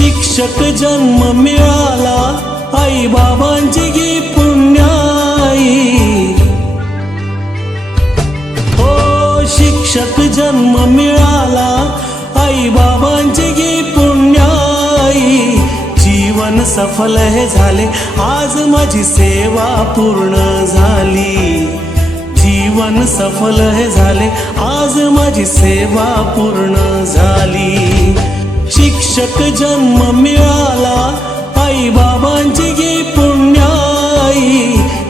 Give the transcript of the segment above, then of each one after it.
शिक्षक जन्म मिळाला आई बाबांची गी पुण्याई। हो शिक्षक जन्म मिळाला आई बाबांची गी पुण्याई। जीवन सफल हे झाले आज माझी सेवा पूर्ण झाली। जीवन सफल हे झाले आज माझी सेवा पूर्ण झाली। शिक्षक जन्म मिळाला आई बाबांची गी पुण्याई।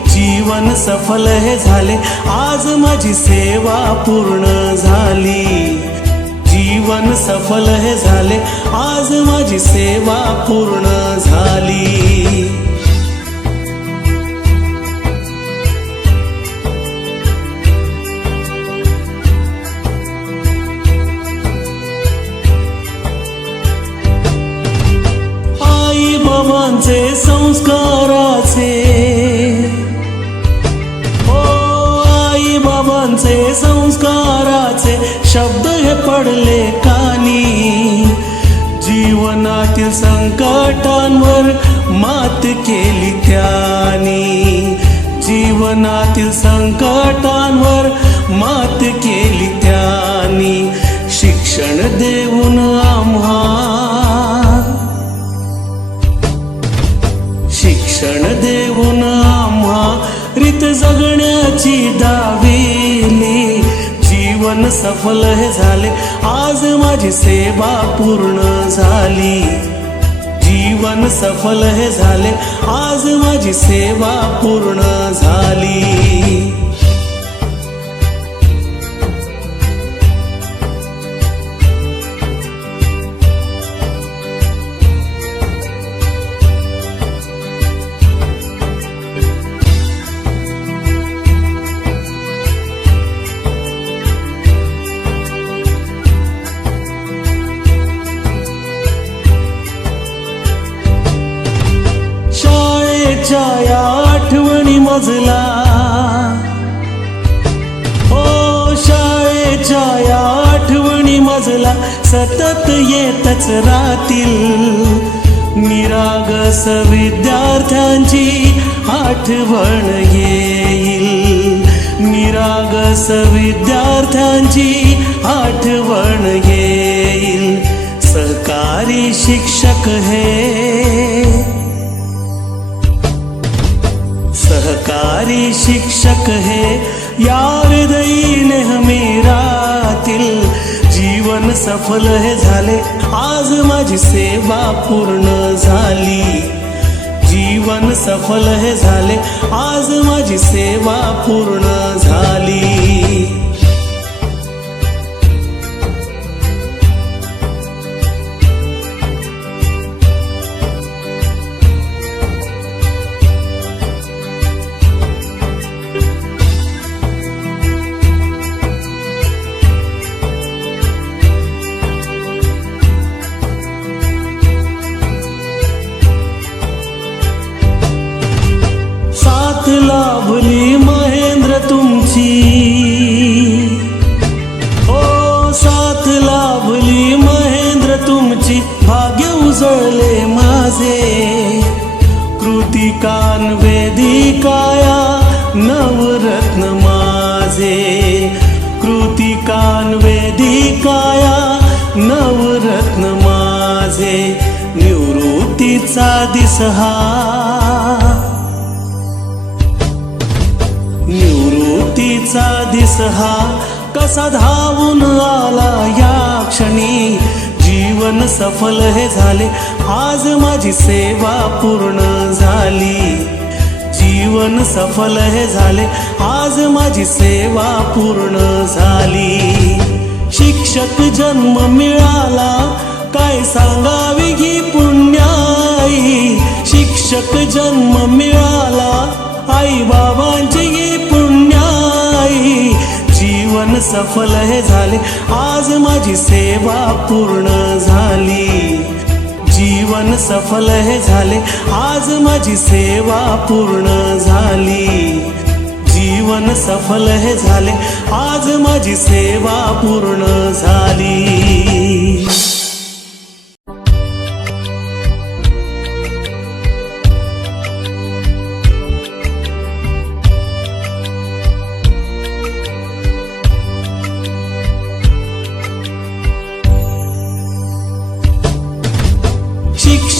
जीवन सफल हे झाले आज माझी सेवा पूर्ण झाली। जीवन सफल हे झाले आज माझी सेवा पूर्ण झाली। आई बाबांचे संस्काराचे, ओ आई बाबांचे संस्काराचे शब्द हे पडले कानी। जीवनातील संकटांवर मात केली त्यांनी। जीवनातील संकटांवर मात केली त्यांनी। शिक्षण देऊन आम्हा, शिक्षण देऊन आम्हा रीत जगण्याची दाविली। जीवन सफल हे झाले आज माझी सेवा पूर्ण झाली। जीवन सफल हे झाले आज माझी सेवा पूर्ण झाली। शाळेच्या आठवणी मजला, हो शाळेच्या आठवणी मजला सतत येतच राहतील। निरागस विद्यार्थ्यांची आठवण येईल। निरागस विद्यार्थ्यांची आठवण येईल। सहकारी शिक्षक हे, सहकारी शिक्षक हे या हृदयी नेहमी राहतील। जीवन सफल हे झाले आज माझी सेवा पूर्ण झाली। जीवन सफल हे झाले आज माझी सेवा पूर्ण झाली। साथ लाभली महेंद्र तुमची, ओ साथ लाभली महेंद्र तुमची। भाग्य उजळले माझे कृतिकान वेदिकाया नवरत्न माझे। कृतिकान वेदिकाया नवरत्न माझे। निवृत्तीचा दिस हा, निवृत्तीचा दिस हा कसा धावून आला या क्षणी। जीवन सफल हे झाले आज माझी सेवा पूर्ण झाली। जीवन सफल हे झाले आज माझी सेवा पूर्ण झाली। शिक्षक जन्म मिळाला काय सांगावी ही पुण्याई। शिक्षक जन्म मिळाला आई बाबांची गी पुण्याई। जीवन सफल हे झाले आज माझी सेवा पूर्ण झाली। जीवन सफल हे झाले आज माझी सेवा पूर्ण झाली। जीवन सफल हे झाले आज माझी सेवा पूर्ण झाली।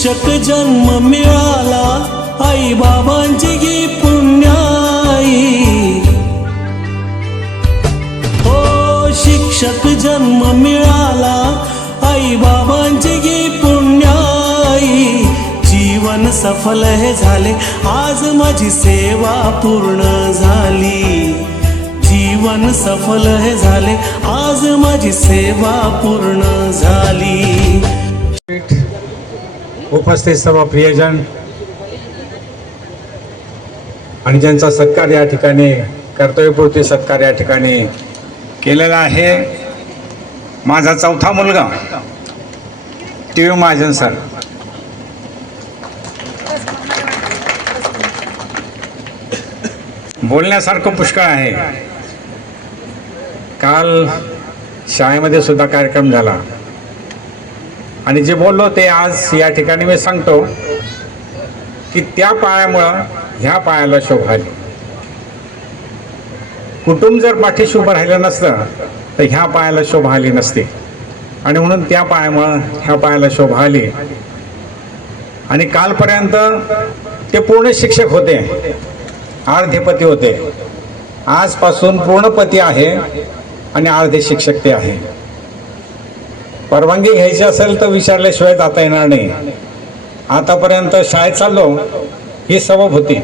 शिक्षक जन्म मिळाला आई बाबांची गी पुण्याई हो शिक्षक जन्म मिळाला आई बाबांची गी पुण्याई जीवन सफल हे झाले आज माझी सेवा पूर्ण झाली जीवन सफल हे झाले आज माझी सेवा पूर्ण झाली। उपस्थित सर्व प्रियजन आणि ज्यांचा सत्कार या ठिकाणी कर्तव्यपूर्ती सत्कार या ठिकाणी केलेला आहे। माझा चौथा मुलगा टी.व्ही. महाजन सर बोलण्यासारखं पुष्कळ आहे। काल शाळेमध्ये सुद्धा कार्यक्रम झाला आणि जे बोललो ते आज या ठिकाणी मी सांगतो की त्या पायामुळं ह्या पायाला शोभा आली। कुटुंब जर पाठीशी उभं राहिलं नसतं तर ह्या पायाला शोभा आली नसती आणि म्हणून त्या पायामुळं ह्या पायाला शोभा आली। आणि कालपर्यंत ते पूर्ण शिक्षक होते, अर्धेपती होते, आजपासून पूर्णपती आहे आणि अर्धे शिक्षक ते आहे। परवानगी घ्यायची असेल तर विचारल्याशिवाय जाता येणार नाही। आतापर्यंत शाळेत चाललो ही सबब होती,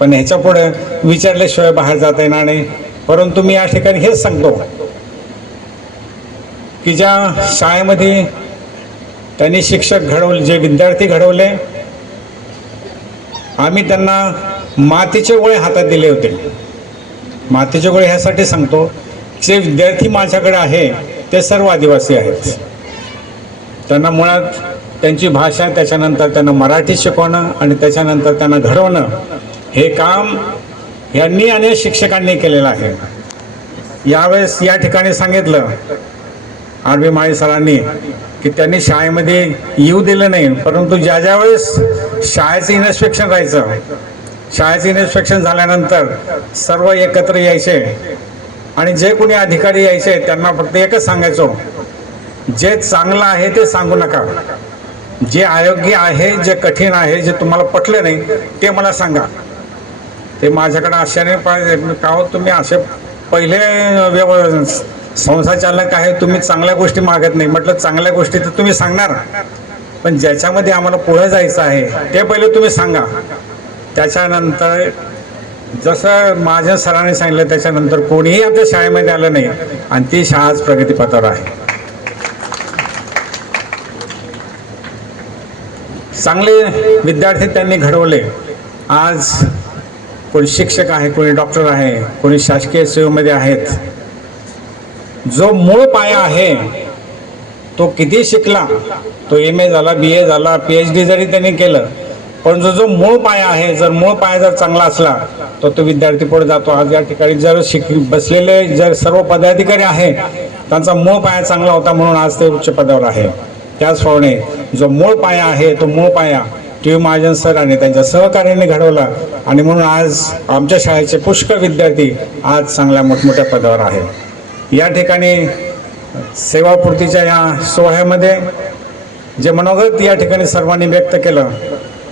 पण ह्याच्या पुढे विचारल्याशिवाय बाहेर जाता येणार नाही। परंतु मी या ठिकाणी हेच सांगतो की ज्या शाळेमध्ये त्यांनी शिक्षक घडवले, जे विद्यार्थी घडवले, आम्ही त्यांना मातीचे गोळे हातात दिले होते। मातीचे गोळे ह्यासाठी सांगतो, जे विद्यार्थी माझ्याकडे आहे ते सर्व आदिवासी आहेत। त्यांना मुळात त्यांची भाषा, त्याच्यानंतर त्यांना मराठी शिकवणं आणि त्याच्यानंतर त्यांना घडवणं हे काम यांनी आणि शिक्षकांनी केलेलं आहे। यावेळेस या ठिकाणी सांगितलं आर.बी. माळी सरांनी की त्यांनी शाळेमध्ये येऊ दिलं नाही, परंतु ज्या वेळेस शाळेचं इन्स्पेक्शन राहायचं, शाळेचं इन्स्पेक्शन झाल्यानंतर सर्व एकत्र यायचे आणि जे कोणी अधिकारी यायचे त्यांना फक्त एकच सांगायचो, जे चांगलं आहे ते सांगू नका, जे अयोग्य आहे, जे कठीण आहे, जे तुम्हाला पटले नाही ते मला सांगा। ते माझ्याकडे आशाने का हो तुम्ही असे पहिले संसार चालक आहे, तुम्ही चांगल्या गोष्टी मागत नाही। म्हटलं चांगल्या गोष्टी तर तुम्ही सांगणार, पण ज्याच्यामध्ये आम्हाला पुढे जायचं आहे ते पहिले तुम्ही सांगा। त्याच्यानंतर जसं माझ्या सरांनी सांगितलं त्याच्यानंतर कोणीही आपल्या शाळेमध्ये आलं नाही आणि ती शाळाच प्रगतीपथावर आहे। चांगले विद्यार्थी त्यांनी घडवले। आज कोणी शिक्षक आहे, कोणी डॉक्टर आहे, कोणी शासकीय सेवेमध्ये आहेत। जो मूळ पाया आहे तो किती शिकला, तो M.A. झाला, B.A. झाला, PhD जरी त्यांनी केलं, पण जो मूळ पाया आहे, जर मूळ पाया जर चांगला असला तर तो विद्यार्थी पुढे जातो। आज या ठिकाणी जर बसलेले जर सर्व पदाधिकारी आहे त्यांचा मूळ पाया चांगला होता म्हणून आज ते उच्च पदावर आहे। त्याचप्रमाणे जो मूळ पाया आहे तो मूळ पाया टी.व्ही. महाजन सर आणि त्यांच्या सहकार्याने घडवला आणि म्हणून आज आमच्या शाळेचे पुष्कळ विद्यार्थी आज चांगल्या मोठमोठ्या पदावर आहे। या ठिकाणी सेवापूर्तीच्या या सोहळ्यामध्ये जे मनोगत या ठिकाणी सर्वांनी व्यक्त केलं,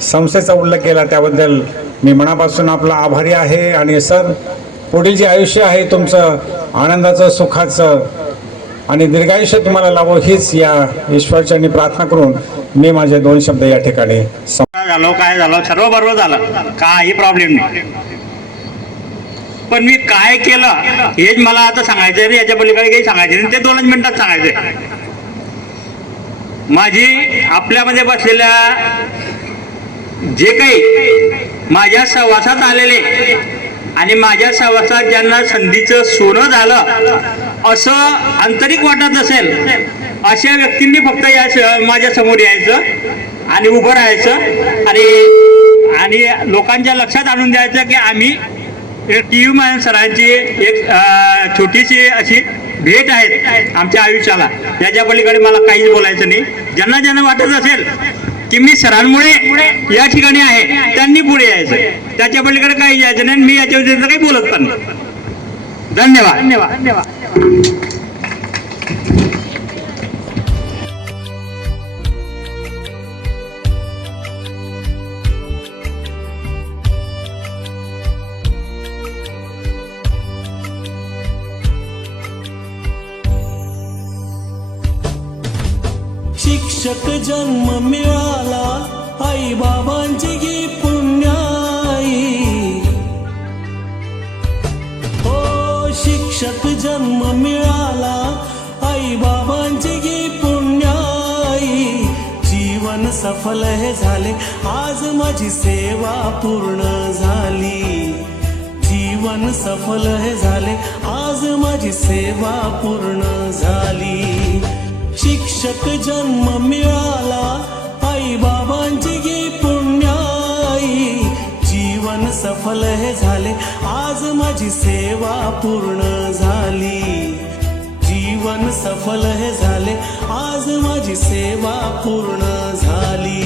संस्थेचा उल्लेख केला, त्याबद्दल मी मनापासून आपला आभारी आहे। आणि सर, पुढील जे आयुष्य आहे तुमचं आनंदाचं, सुखाचं आणि दीर्घायुष्य तुम्हाला लाभो हीच या ईश्वरचरणी प्रार्थना करून मी माझे 2 शब्द या ठिकाणी काय झालं सर्व बरोबर झालं, काही प्रॉब्लेम नाही, पण मी काय केलं हेच मला आता सांगायचं आहे। याच्या पलीकडे काही सांगायचं नाही, ते 2 मिनिटात सांगायचंय। माझी आपल्यामध्ये बसलेल्या जे काही माझ्या सहवासात आलेले आणि माझ्या सहवासात ज्यांना संधीचं सोनं झालं असं आंतरिक वाटत असेल अशा व्यक्तींनी फक्त या माझ्या समोर यायचं आणि उभं राहायचं आणि लोकांच्या लक्षात आणून द्यायचं की आम्ही टी.व्ही. महाजन सरांची एक छोटीशी अशी भेट आहे आमच्या आयुष्याला। याच्या पलीकडे मला काहीच बोलायचं नाही। ज्यांना ज्यांना वाटत असेल की मी सरांमुळे या ठिकाणी आहे त्यांनी पुढे यायचं, त्याच्या पलीकडे काही यायचं नाही। मी याच्या व्यतिरिक्त काही बोलत पण नाही। धन्यवाद धन्यवाद। शिक्षक जन्म मिळाला आई बाबांची गी पुण्याई हो शिक्षक जन्म मिळाला आई बाबांची गी पुण्याई जीवन सफल हे झाले आज माझी सेवा पूर्ण झाली जीवन सफल हे झाले आज माझी सेवा पूर्ण झाली शिक्षक जन्म मिळाला आई बाबांची गी पुण्याई जीवन सफल हे झाले आज माझी सेवा पूर्ण झाली जीवन सफल हे झाले आज माझी सेवा पूर्ण झाली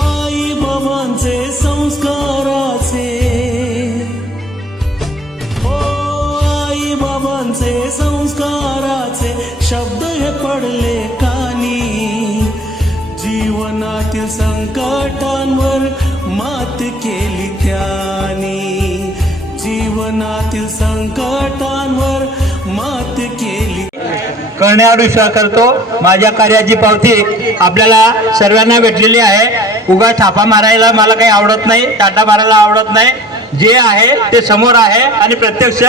आई बाबांचे संस्काराचे हो आई बाबांचे संस्काराचे शब्द हे पडले कानी जीवनातील संकटांवर मात केली त्यांनी जीवनातील संकटांवर मात केली करण्यावर विश्वास करतो। माझ्या कार्याची पावती आपल्याला सर्वांना भेटलेली आहे। उगा थापा मारायला मला काही आवडत नाही, टाटा मारायला आवडत नाही। जे आहे ते समोर आहे आणि प्रत्यक्ष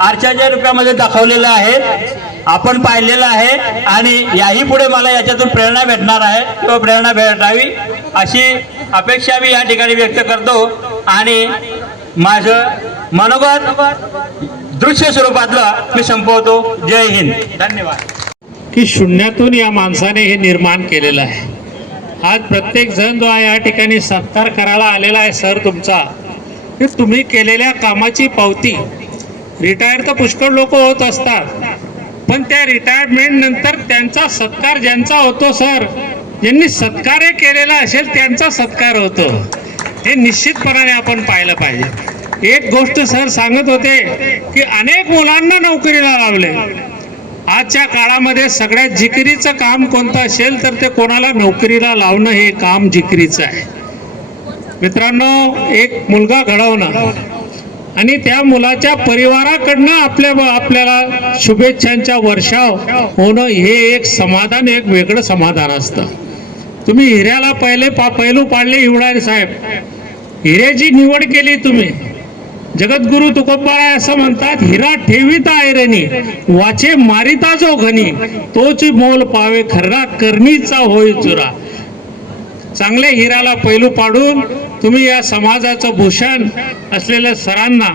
आरशाच्या रूपामध्ये दाखवलेलं आहे, आपण पाहिलेलं आहे आणि याही पुढे मला याच्यातून प्रेरणा भेटणार आहे किंवा प्रेरणा भेटावी अशी अपेक्षा मी या ठिकाणी व्यक्त करतो आणि माझं मनोगत दृश्य स्वरूपातलं मी संपवतो। जय हिंद, धन्यवाद। की शून्यातून या माणसाने हे निर्माण केलेलं आहे। आज प्रत्येक जण जो आहे या ठिकाणी सत्कार करायला आलेला आहे सर तुमचा, की तुम्ही केलेल्या कामाची पावती। रिटायर तर पुष्कळ लोक होत असतात, पण त्या रिटायरमेंट नंतर त्यांचा सत्कार ज्यांचा होतो सर, ज्यांनी सत्कार्य केलेला असेल त्यांचा सत्कार होतो, हे निश्चितपणाने आपण पाहिलं पाहिजे। एक गोष्ट सर सांगत होते की अनेक मुलांना नोकरीला लावले। आजच्या काळामध्ये सगळ्यात जिकिरीचं काम कोणतं असेल तर ते कोणाला नोकरीला लावणं हे काम जिकिरीचं आहे। मित्रांनो, एक मुलगा घडवणं आणि त्या मुलाच्या परिवाराकडनं आपल्याला शुभेच्छांचा वर्षाव होणं हे एक समाधान, एक वेगळं समाधान असतं। तुम्ही हिऱ्याला पैलू पाडले हिवडारे साहेब, हिऱ्याची निवड केली तुम्ही। जगद्गुरु तुकोबाराय असं म्हणतात, हिरा ठेविता ऐरणी वाचे मारिता जो घनी तोच मोल पावे खर्रा करणीचा होय चुरा। चांगल्या हिराला पैलू पाडून तुम्ही या समाजाचं भूषण असलेल्या सरांना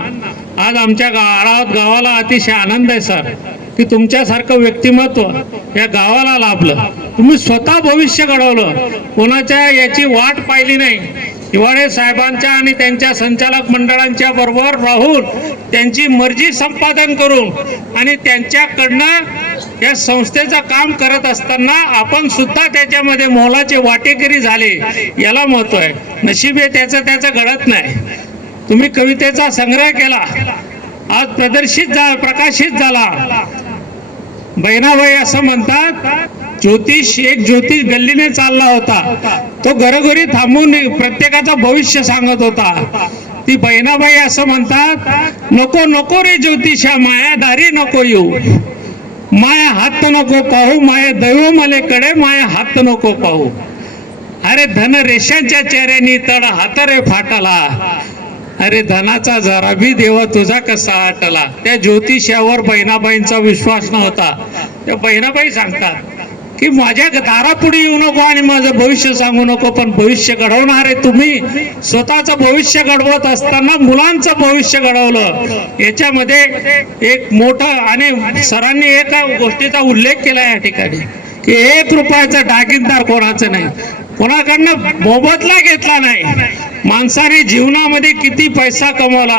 आज आमच्या गावाला अतिशय आनंद आहे सर की तुमच्यासारखं व्यक्तिमत्व या गावाला लाभलं। तुम्ही स्वतः भविष्य घडवलं, कोणाच्या याची वाट पाहिली नाही। हिवाळे साहेबांच्या आणि त्यांच्या संचालक मंडळांच्या बरोबर राहून त्यांची मर्जी संपादन करून आणि त्यांच्याकडनं या संस्थेचं काम करत असताना आपण सुद्धा त्याच्यामध्ये मोलाचे वाटेकरी झाले, याला महत्व आहे। नशीब हे त्याचं घडत नाही। तुम्ही कवितेचा संग्रह केला, आज प्रकाशित झाला। बहिणाबाई असं म्हणतात, एक ज्योतिष गल्लीने चालला होता, तो घरोघरी थांबून प्रत्येकाचं भविष्य सांगत होता। ती बहिणाबाई असं म्हणतात, नको नको रे ज्योतिषा मायादारी नको येऊ, माया हात नको पाहू, माया दैव मले कडे माया हात नको पाहू। अरे धन रेषांच्या चेहऱ्यानी तड हात रे फाटला, अरे धनाचा जरा भी देवा तुझा कसा आटला। त्या ज्योतिषावर बहिणाबाईंचा विश्वास नव्हता। त्या बहिणाबाई सांगतात की माझ्या दारापुढे येऊ नको आणि माझं भविष्य सांगू नको, पण भविष्य घडवणारे तुम्ही स्वतःचं भविष्य घडवत असताना मुलांचं भविष्य घडवलं। याच्यामध्ये एक मोठं आणि सरांनी एका गोष्टीचा उल्लेख केला या ठिकाणी की 1 रुपयाचा दागिनदार कोणाचं नाही, कोणाकडनं मोबदला घेतला नाही। माणसाने जीवनामध्ये किती पैसा कमवला,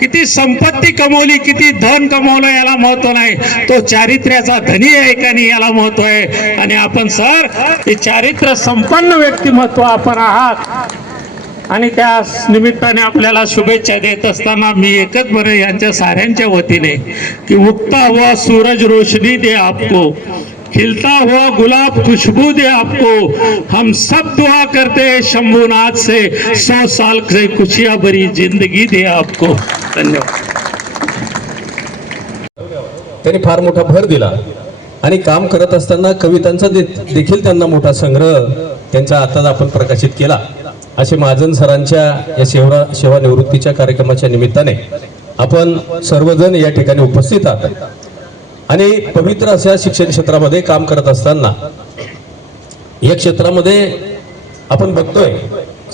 किती संपत्ती कमवली, किती धन कमवलं याला महत्व नाही, तो चारित्र्याचा धनी आहे का नाही याला महत्व आहे। आणि आपण सर हे चारित्र्य संपन्न व्यक्तिमत्व आपण आहात आणि त्या निमित्ताने आपल्याला शुभेच्छा देत असताना मी एकच बरं यांच्या साऱ्यांच्या वतीने की उगता हुआ सूरज रोशनी दे आपको, खिलता हुआ गुलाब खुशबू दे आपको। हम सब दुआ करते हैं शंभूनाथ से 100 साल से खुशियां भरी जिंदगी दे आपको। धन्यवाद। त्यांनी फार मोठा भर दिला आणि काम करत असताना कवितांचा देखील त्यांना मोठा संग्रह त्यांच्या हातात आपण प्रकाशित केला। असे महाजन सरांच्या या सेवानिवृत्तीच्या कार्यक्रमाच्या निमित्ताने आपण सर्वजण या ठिकाणी उपस्थित आहात आणि पवित्र अशा शिक्षण क्षेत्रामध्ये काम करत असताना या क्षेत्रामध्ये आपण बघतोय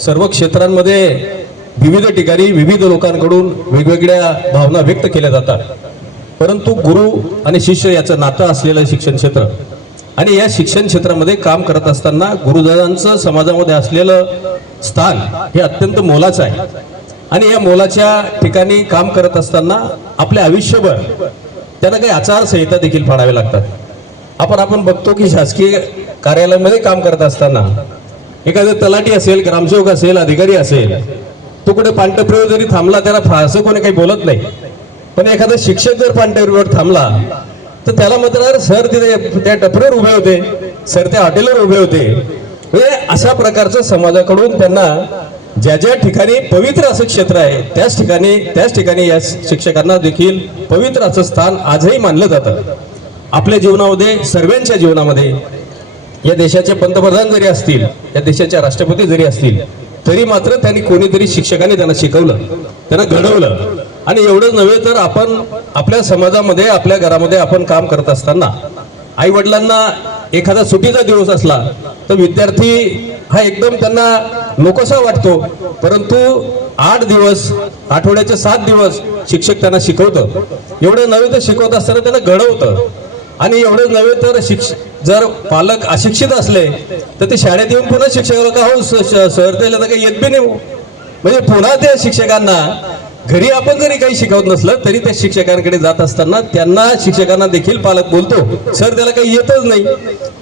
सर्व क्षेत्रांमध्ये विविध ठिकाणी विविध लोकांकडून वेगवेगळ्या भावना व्यक्त केल्या जातात, परंतु गुरु आणि शिष्य याचं नातं असलेलं शिक्षण क्षेत्र आणि या शिक्षण क्षेत्रामध्ये काम करत असताना गुरुदादांचं समाजामध्ये असलेलं स्थान हे अत्यंत मोलाचं आहे आणि या मोलाच्या ठिकाणी काम करत असताना आपल्या आयुष्यभर त्यांना काही आचारसंहिता देखील पाळाव्या लागतात। आपण बघतो की शासकीय कार्यालयामध्ये काम करत असताना एखादा तलाठी असेल, ग्रामसेवक असेल, अधिकारी असेल, तो कुठे पांढरप्रयोग जरी थांबला त्याला फारसं कोणी काही बोलत नाही, पण एखादा शिक्षक जर पांढरप्रयोगावर थांबला तर त्याला मात्र सर तिथे त्या टपरीवर उभे होते, सर त्या हॉटेलवर उभे होते। म्हणजे अशा प्रकारचं समाजाकडून त्यांना ज्या ज्या ठिकाणी पवित्र असं क्षेत्र आहे त्याच ठिकाणी या शिक्षकांना देखील पवित्र असं स्थान आजही मानलं जातं। आपल्या जीवनामध्ये सर्वांच्या जीवनामध्ये या देशाचे पंतप्रधान जरी असतील, या देशाच्या राष्ट्रपती जरी असतील, तरी मात्र त्यांनी कोणीतरी शिक्षकांनी त्यांना शिकवलं, त्यांना घडवलं। आणि एवढंच नव्हे तर आपण आपल्या समाजामध्ये आपल्या घरामध्ये आपण काम करत असताना आई वडिलांना एखादा सुट्टीचा दिवस असला तर विद्यार्थी हा एकदम त्यांना नकोसा वाटतो, परंतु 8 दिवस आठवड्याचे 7 दिवस शिक्षक त्यांना शिकवतं। एवढं नव्हे तर शिकवत असताना त्यांना घडवतं आणि एवढंच नव्हे तर जर पालक अशिक्षित असले तर ते शाळेत येऊन पुन्हा शिक्षकाला का हो सर त्याला तर काही येत बी नाही, म्हणजे पुन्हा त्या शिक्षकांना घरी आपण जरी काही शिकवत नसलं तरी त्या शिक्षकांकडे जात असताना त्यांना शिक्षकांना देखील पालक बोलतो सर त्याला काही येतच नाही।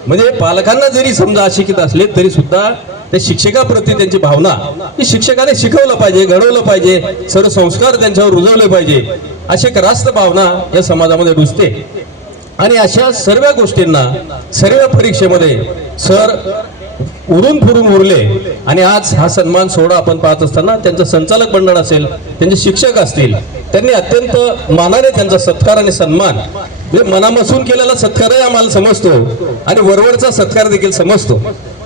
म्हणजे पालकांना जरी समजा अशिक्षित असले तरी सुद्धा त्या शिक्षकाप्रती त्यांची भावना ही शिक्षकाने शिकवलं पाहिजे, घडवलं पाहिजे, सर्व संस्कार त्यांच्यावर रुजवले पाहिजे, अशी एक रास्त भावना या समाजामध्ये रुजते। आणि अशा सर्व गोष्टींना सर्व परीक्षेमध्ये सर उरून फिरून उरले आणि आज हा सन्मान सोहळा आपण पाहत असताना त्यांचं संचालक मंडळ असेल, त्यांचे शिक्षक असतील, त्यांनी अत्यंत मानाने त्यांचा सत्कार आणि सन्मान म्हणजे मनापासून केलेला सत्कारही आम्हाला समजतो आणि वरवरचा सत्कार देखील समजतो,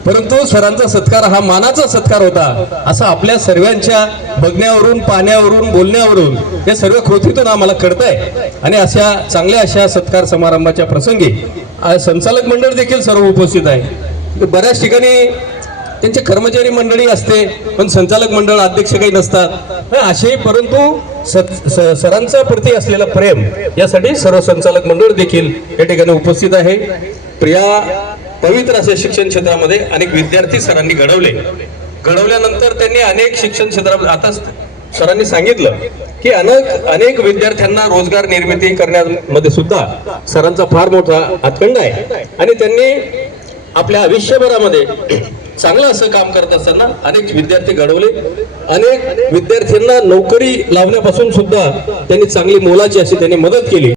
परंतु सरांचा सत्कार हा मानाचा सत्कार होता असं आपल्या सर्वांच्या बघण्यावरून, पाहण्यावरून, बोलण्यावरून या सर्व कृतीतून आम्हाला कळतंय। आणि अशा सत्कार समारंभाच्या प्रसंगी संचालक मंडळ देखील सर्व उपस्थित आहे। बऱ्याच ठिकाणी त्यांचे कर्मचारी मंडळी असते पण संचालक मंडळ अध्यक्ष काही नसतात असे, परंतु सरांच्या प्रती असलेलं प्रेम यासाठी सर्व संचालक मंडळ देखील या ठिकाणी उपस्थित आहे। या पवित्र अशा शिक्षण क्षेत्रामध्ये अनेक विद्यार्थी सरांनी घडवल्यानंतर त्यांनी अनेक शिक्षण क्षेत्रामध्ये आता सरांनी सांगितलं की अनेक विद्यार्थ्यांना रोजगार निर्मिती करण्यामध्ये सुद्धा सरांचा फार मोठा हातखंडा आहे आणि त्यांनी आपल्या आयुष्यभरामध्ये चांगलं असं काम करत असताना अनेक विद्यार्थी घडवले, अनेक विद्यार्थ्यांना नोकरी लावण्यापासून सुद्धा त्यांनी चांगली मोलाची अशी त्यांनी मदत केली।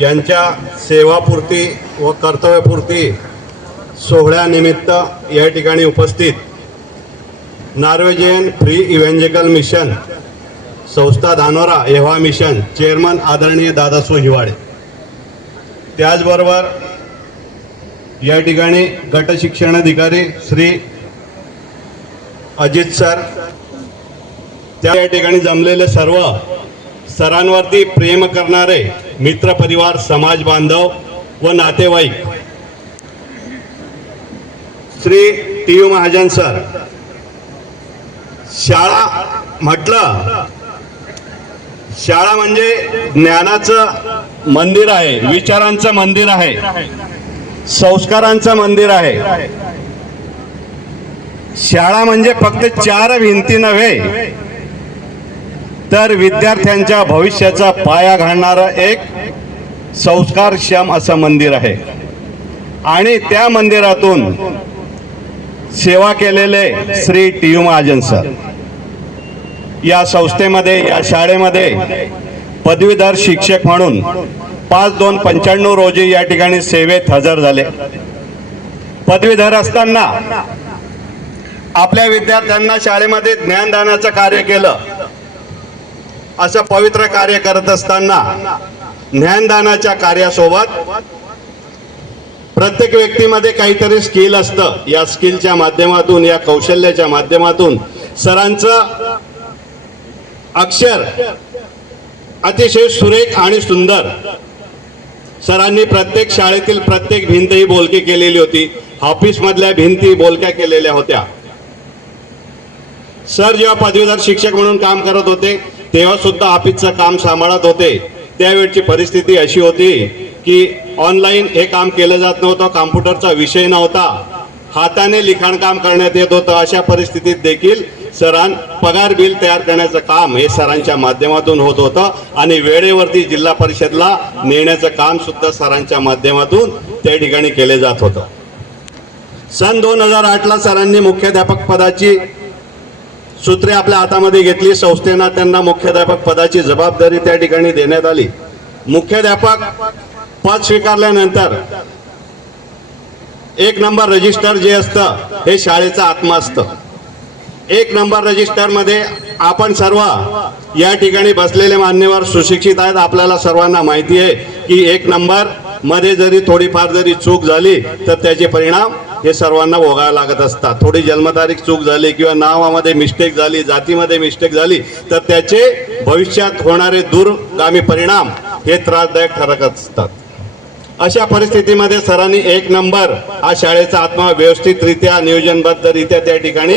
यांच्या सेवापूर्ती व कर्तव्यपूर्ती सोहळ्यानिमित्त या ठिकाणी उपस्थित नॉर्वेजियन फ्री इव्हँजेलिकल मिशन संस्था धानोरा येव्हा मिशन चेअरमन आदरणीय दादासो हिवाळे, त्याचबरोबर या ठिकाणी गट शिक्षणाधिकारी श्री अजित सर, त्या ठिकाणी जमलेले सर्व सरांवरती प्रेम करणारे मित्र परिवार, समाज बांधव व नातेवाईक, श्री टी.यू. महाजन सर। शाळा म्हटलं, शाळा म्हणजे ज्ञानाचं मंदिर आहे, विचारांचं मंदिर आहे, संस्कारांचं मंदिर आहे। शाळा म्हणजे फक्त 4 भिंती नव्हे तर विद्यार्थ्यांच्या भविष्याचा पाया घालणारं एक संस्कारक्षम असं मंदिर आहे आणि त्या मंदिरातून सेवा केलेले श्री टी.यू. महाजन सर या संस्थेमध्ये, या शाळेमध्ये पदवीधर शिक्षक म्हणून 5/2/95 रोजी या ठिकाणी सेवेत हजर झाले. पदवीधर असताना आपल्या विद्यार्थ्यांना शाळेमध्ये ज्ञानदानाचं कार्य केलं. असं पवित्र कार्य करत असताना ज्ञानदानाच्या कार्यासोबत प्रत्येक व्यक्तीमध्ये काहीतरी स्किल असतं. या स्किलच्या माध्यमातून, या कौशल्याच्या माध्यमातून सरांचं अक्षर अतिशय सुरेख आणि सुंदर. सरांनी प्रत्येक शाळेतील प्रत्येक भिंत ही बोलकी केलेली होती. ऑफिसमधल्या भिंती बोलक्या केलेल्या होत्या. सर जेव्हा पदवीधर शिक्षक म्हणून काम करत होते तेव्हा सुद्धा ऑफिसचं काम सांभाळत होते. त्यावेळची परिस्थिती अशी होती की ऑनलाईन हे काम केलं जात नव्हतं, कॉम्प्युटरचा विषय नव्हता, हाताने लिखाण काम करण्यात येत होतं. अशा परिस्थितीत देखील पगार बिल तयार करण्याचं काम हे सरांच्या माध्यमातून होत होतं आणि वेळेवरती जिल्हा परिषदला नेण्याचं काम सुद्धा सरांच्या माध्यमातून त्या ठिकाणी केले जात होतं. सन 2008ला सरांनी मुख्याध्यापक पदाची सूत्रे आपल्या हातामध्ये घेतली. संस्थेनं त्यांना मुख्याध्यापक पदाची जबाबदारी त्या ठिकाणी देण्यात आली. मुख्याध्यापक पद स्वीकारल्यानंतर 1 नंबर रजिस्टर जे असतं हे शाळेचा आत्मा असतं. 1 नंबर रजिस्टरमध्ये आपण सर्व या ठिकाणी बसलेले मान्यवर सुशिक्षित आहेत. आपल्याला सर्वांना माहिती आहे की 1 नंबर मध्ये जरी थोडीफार जरी चूक झाली तर त्याचे परिणाम हे सर्वांना भोगावे लागत असतात. थोडी जन्मतारीख चूक झाली किंवा नावामध्ये मिस्टेक झाली, जातीमध्ये मिस्टेक झाली तर त्याचे भविष्यात होणारे दूरगामी परिणाम हे त्रासदायक ठरत असतात. अशा परिस्थितीमध्ये सरांनी 1 नंबर हा शाळेचा आत्मा व्यवस्थितरित्या नियोजनबद्धरित्या त्या ठिकाणी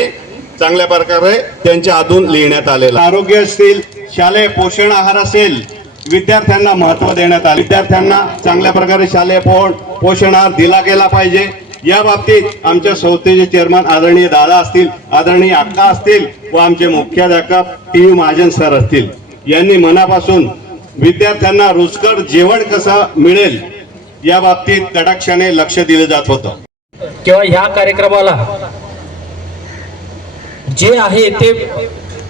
चांगल्या प्रकारे त्यांच्या हातून लिहिण्यात आलेला. आरोग्य असतील, शालेय पोषण आहार असेल, विद्यार्थ्यांना महत्त्व देण्यात आले. विद्यार्थ्यांना चांगल्या प्रकारे शालेय पोषण आहार दिला गेला पाहिजे. या बाबतीत आमच्या संस्थेचे चेअरमन आदरणीय दादा असतील, आदरणीय अक्का असतील व आमचे मुख्याध्यापक टी महाजन सर असतील यांनी मनापासून विद्यार्थ्यांना रुचकर जेवण कसं मिळेल या बाबतीत कटाक्षाने लक्ष दिलं जात होतं. किंवा ह्या कार्यक्रमाला जे आहे ते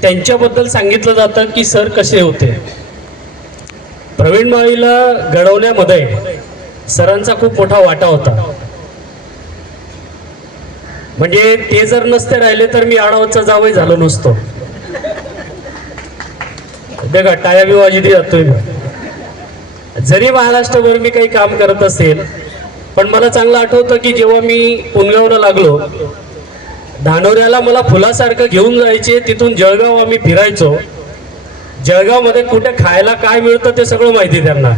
त्यांच्याबद्दल सांगितलं जातं की सर कसे होते. प्रवीण माळीला घडवण्यामध्ये सरांचा खूप मोठा वाटा होता. म्हणजे ते जर नसते राहिले तर मी आडावचा जावई झालो नसतो. बघा टाळ्या बी वाजती जातोय मी. जरी महाराष्ट्रभर मी काही काम करत असेल पण मला चांगलं आठवतं की जेव्हा मी पुणगावला लागलो, धानोऱ्याला मला फुलासारखं घेऊन जायचे. तिथून जळगाव आम्ही फिरायचो. जळगावमध्ये कुठे खायला काय मिळतं ते सगळं माहिती त्यांना.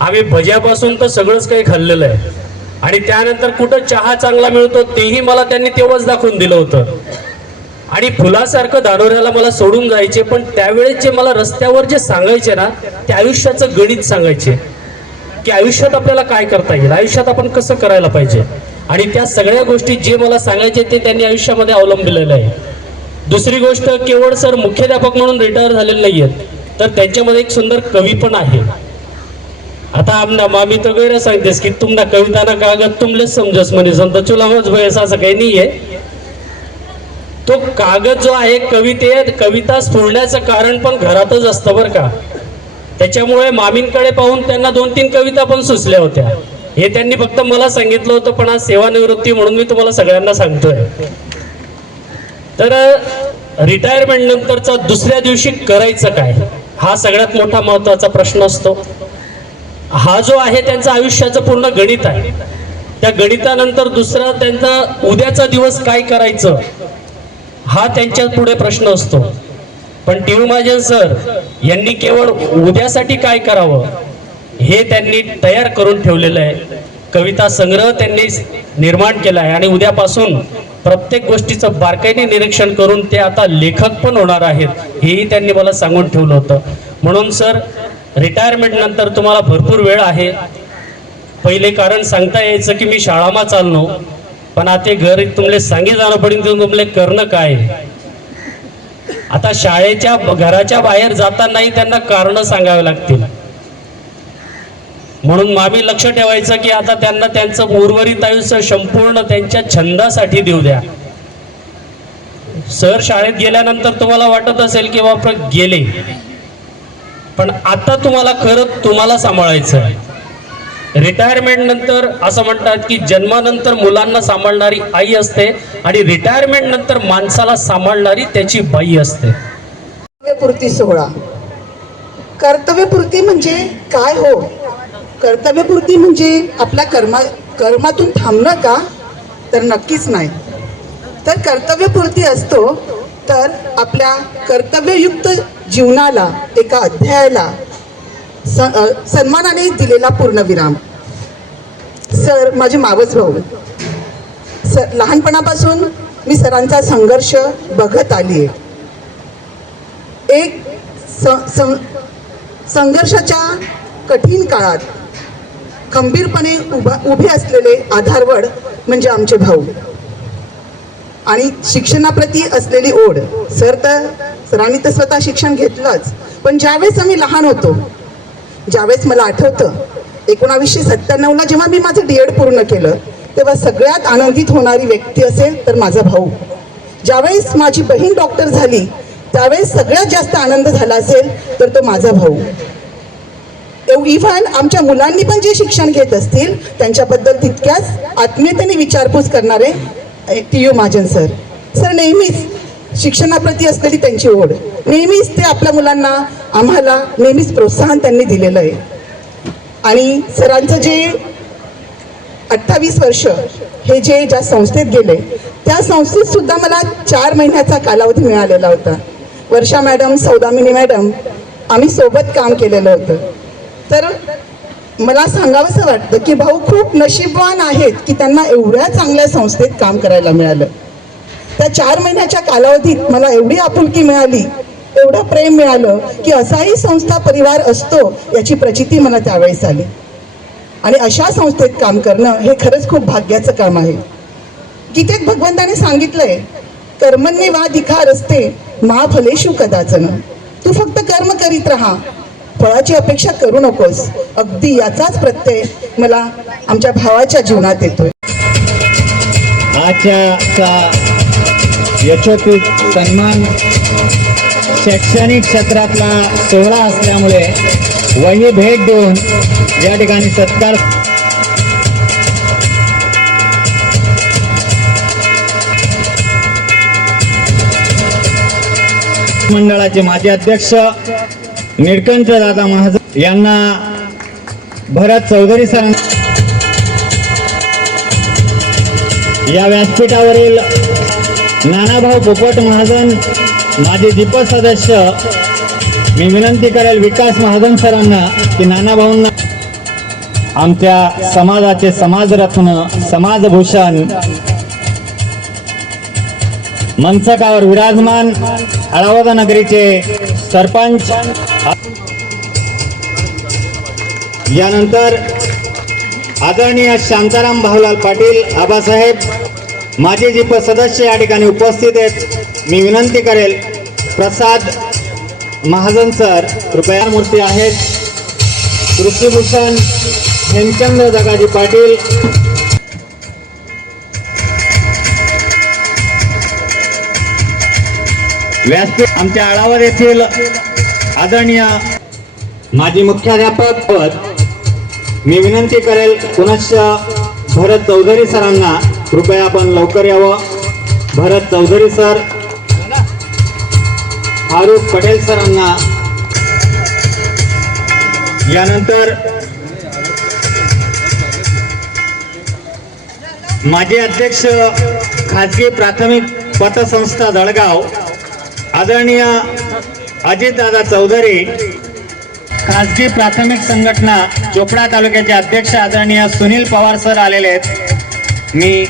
आम्ही भज्यापासून तर सगळंच काही खाल्लेलं आहे. आणि त्यानंतर कुठं चहा चांगला मिळतो तेही मला त्यांनी तेव्हाच दाखवून दिलं होतं. आणि फुलासारखं धानोऱ्याला मला सोडून जायचे. पण त्यावेळेस जे मला रस्त्यावर जे सांगायचे ना ते आयुष्याचं गणित सांगायचे की आयुष्यात आपल्याला काय करता येईल, आयुष्यात आपण कसं करायला पाहिजे. आणि त्या सगळ्या गोष्टी जे मला सांगायचे ते त्यांनी आयुष्यामध्ये अवलंबिलेलं आहे. दुसरी गोष्ट, केवळ सर मुख्याध्यापक म्हणून रिटायर झालेले नाही आहेत तर त्यांच्यामध्ये एक सुंदर कवी पण आहे. आता आमना मामी तर गैर सांगतेस की तुमना कविता ना कागद तुमलेच समजस म्हणे संत चुलामच भयस असं काही नाहीये. तो कागद जो आहे कविता स्फुरण्याचं कारण पण घरातच असतं बरं का. त्याच्यामुळे मामींकडे पाहून त्यांना 2-3 कविता पण सुचल्या होत्या. हे त्यांनी फक्त मला सांगितलं होतं पण आज सेवानिवृत्ती म्हणून मी तुम्हाला सगळ्यांना सांगतोय. तर रिटायरमेंट नंतरचा दुसऱ्या दिवशी करायचं काय हा सगळ्यात मोठा महत्वाचा प्रश्न असतो. हा जो आहे त्यांचं आयुष्याचं पूर्ण गणित आहे. त्या गणितानंतर दुसरा त्यांचा उद्याचा दिवस काय करायचं हा त्यांच्या पुढे प्रश्न असतो. पण टी महाजन सर यांनी केवळ उद्यासाठी काय करावं हे त्यांनी तयार करून ठेवलेलं आहे. कविता संग्रह त्यांनी निर्माण केला आहे आणि उद्यापासून प्रत्येक गोष्टीचं बारकाईने निरीक्षण करून ते आता लेखक पण होणार आहेत हेही त्यांनी मला सांगून ठेवलं होतं. म्हणून सर रिटायरमेंट नंतर तुम्हाला भरपूर वेळ आहे. पहिले कारण सांगता यायचं की मी शाळामा चाललो पण आता घरी तुमले सांगी जाणं पडेल तुमले करणं काय. आता शाळेच्या घराच्या बाहेर जातानाही त्यांना कारण सांगावे लागतील. म्हणून मामी लक्ष ठेवायचं की आता त्यांना त्यांचं उर्वरित आयुष्य संपूर्ण त्यांच्या छंदासाठी देऊ द्या. सर शाळेत गेल्यानंतर तुम्हाला वाटत असेल की बापरे गेले पण आता तुम्हाला खरं तुम्हाला सांभाळायचं आहे. रिटायरमेंट नंतर असं म्हणतात की जन्मानंतर मुलांना सांभाळणारी आई असते आणि रिटायरमेंट नंतर माणसाला सांभाळणारी त्याची बाई असते. कर्तव्यपूर्ती सोहळा. कर्तव्यपूर्ती म्हणजे काय हो? कर्तव्यपूर्ती म्हणजे आपल्या कर्मातून थांबणं का? तर नक्कीच नाही. तर कर्तव्यपूर्ती असतो तर आपल्या कर्तव्ययुक्त जीवनाला, एका अध्यायाला सन्मानाने दिलेला पूर्णविराम. सर माझे मावस भाऊ, सर लहानपणापासून मी सरांचा संघर्ष बघत आली आहे. एक संघर्षाच्या कठीण काळात खंबीरपणे उभे असलेले आधारवड म्हणजे आमचे भाऊ आणि शिक्षणाप्रती असलेली ओढ. सरांनी तर स्वतः शिक्षण घेतलंच, पण ज्यावेळेस आम्ही लहान होतो, ज्यावेळेस मला आठवतं 1997ला जेव्हा मी माझं DED पूर्ण केलं, तेव्हा सगळ्यात आनंदित होणारी व्यक्ती असेल तर माझा भाऊ. ज्यावेळेस माझी बहीण डॉक्टर झाली त्यावेळेस सगळ्यात जास्त आनंद झाला असेल तर तो माझा भाऊ. इव्हन आमच्या मुलांनी पण जे शिक्षण घेत असतील त्यांच्याबद्दल तितक्याच आत्मीयतेने विचारपूस करणारे TU महाजन सर. सर नेहमीच शिक्षणाप्रती असलेली त्यांची ओढ, नेहमीच ते आपल्या मुलांना, आम्हाला नेहमीच प्रोत्साहन त्यांनी दिलेलं आहे. आणि सरांचं जे 28 वर्ष हे जे ज्या संस्थेत गेले, त्या संस्थेत सुद्धा मला 4 महिन्याचा कालावधी मिळालेला होता. वर्षा मॅडम, सौदामिनी मॅडम, आम्ही सोबत काम केलेलं होतं. तर मला सांगावंसं वाटतं की भाऊ खूप नशीबवान आहेत की त्यांना एवढ्या चांगल्या संस्थेत काम करायला मिळालं. त्या 4 महिन्याच्या कालावधीत मला एवढी आपुलकी मिळाली, एवढं प्रेम मिळालं की असाही संस्था परिवार असतो याची प्रचिती मला त्यावेळेस आली. आणि अशा संस्थेत काम करणं हे खरंच खूप भाग्याचं काम आहे. गीतेत भगवंताने सांगितलंय, कर्मण्येवाधिका रस्ते मा फलेषु कदाचन. तू फक्त कर्म करीत राहा, फळाची अपेक्षा करू नकोस. अगदी याचाच प्रत्यय मला आमच्या भावाच्या जीवनात येतोय. आजचा यशोचित सन्मान शैक्षणिक क्षेत्रातला सोहळा असल्यामुळे वही भेट देऊन या ठिकाणी सत्कार मंडळाचे माजी अध्यक्ष निळकंठ दादा महाजन यांना भरत चौधरी सरांना या व्यासपीठावरील नानाभाऊ पोपट महाजन माजी दीपक सदस्य मी विनंती करेल विकास महाजन सरांना की नानाभाऊंना आमच्या समाजाचे समाजरत्न समाजभूषण मंचकावर विराजमान अळावदा नगरीचे सरपंच यानंतर आदरणीय शांताराम भाऊलाल पाटील आबासाहेब माजी जीप सदस्य या ठिकाणी उपस्थित आहेत. मी विनंती करेल प्रसाद महाजन सर कृपया मूर्ती आहेत. कृषीभूषण हेमचंद जगाजी पाटील व्यासपीठ आमच्या आळावर येथील आदरणीय माजी मुख्याध्यापक पद मी विनंती करेल पुनश्च भरत चौधरी सरांना कृपया आपण लवकर यावं. भरत चौधरी सर, फारुख पटेल सरांना यानंतर माजी अध्यक्ष खाजगी प्राथमिक पतसंस्था जळगाव आदरणीय अजितदादा चौधरी, खाजगी प्राथमिक संघटना चोपडा तालुक्याचे अध्यक्ष आदरणीय सुनील पवार सर आलेले आहेत. मी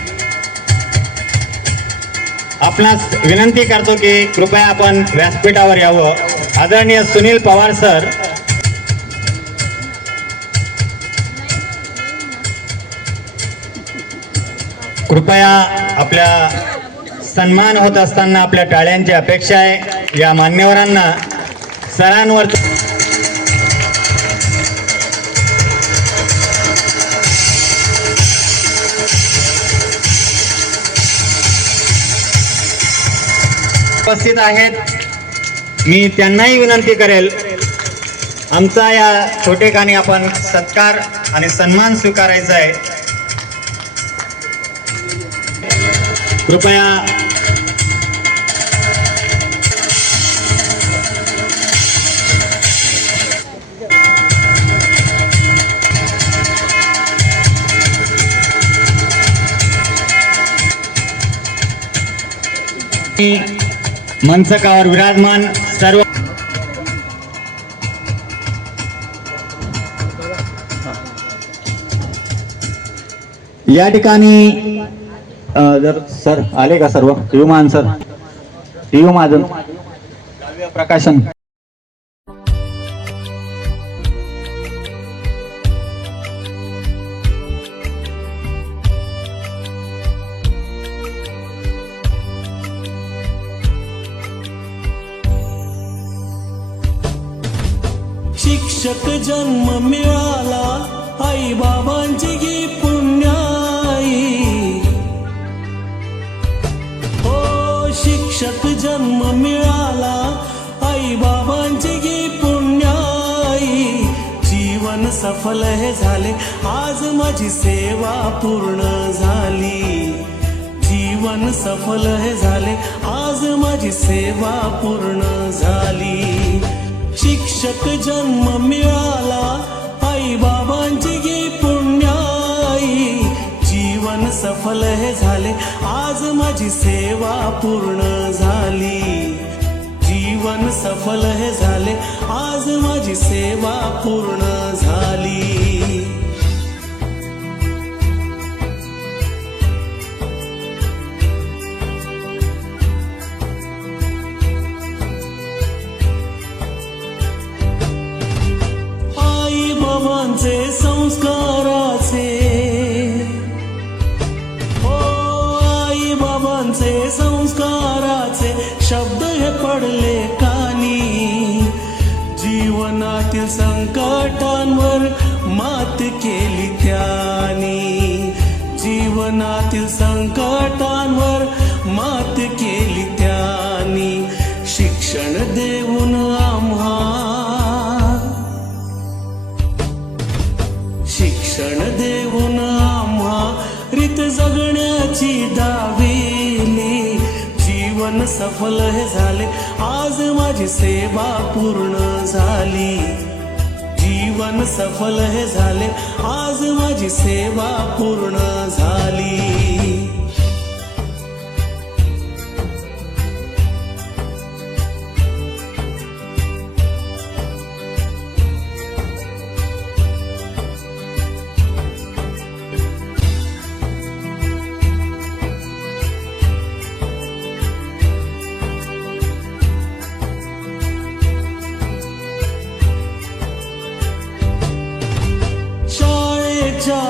आपणास विनंती करतो की कृपया आपण व्यासपीठावर यावं. आदरणीय सुनील पवार सर, कृपया आपल्या सन्मान होत असताना आपल्या टाळ्यांची अपेक्षा आहे. या मान्यवरांना सरांवर उपस्थित आहेत. मी त्यांनाही विनंती करेल आमचा या छोटेखानी आपण सत्कार आणि सन्मान स्वीकारायचा आहे. कृपया मंचकावर विराजमान सर्व या ठिकाणी जर सर आले का सर्व टीयू मान सर टीयू महाजन प्रकाशन शिक्षक जन्म मिळाला आई बाबांची गी पुण्याई. हो शिक्षक जन्म मिळाला आई बाबांची गी पुण्याई. जीवन सफल हे झाले आज माझी सेवा पूर्ण झाली. जीवन सफल हे झाले आज माझी सेवा पूर्ण झाली. शिक्षक जन्म मिळाला आई बाबांची गी पुण्याई. जीवन सफल हे झाले आज माझी सेवा पूर्ण झाली. जीवन सफल हे झाले आज माझी सेवा पूर्ण झाली. बाबांचे संस्काराचे हो आई बाबांचे संस्काराचे शब्द हे पडले कानी. जीवनातील संकटांवर मात केली त्यांनी. जीवनातील संकटांवर मात केली त्यांनी. शिक्षण देऊन आम्हा शिक्षण देऊन आम्हा रीत जगण्याची दाविली. जीवन सफल हे झाले आज माझी सेवा पूर्ण झाली. जीवन सफल हे झाले आज माझी सेवा पूर्ण झाली.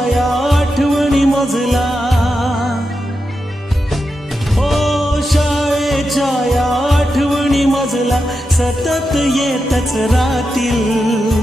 या आठवणी मजला हो शाळेच्या या आठवणी मजला सतत येतच राहतील.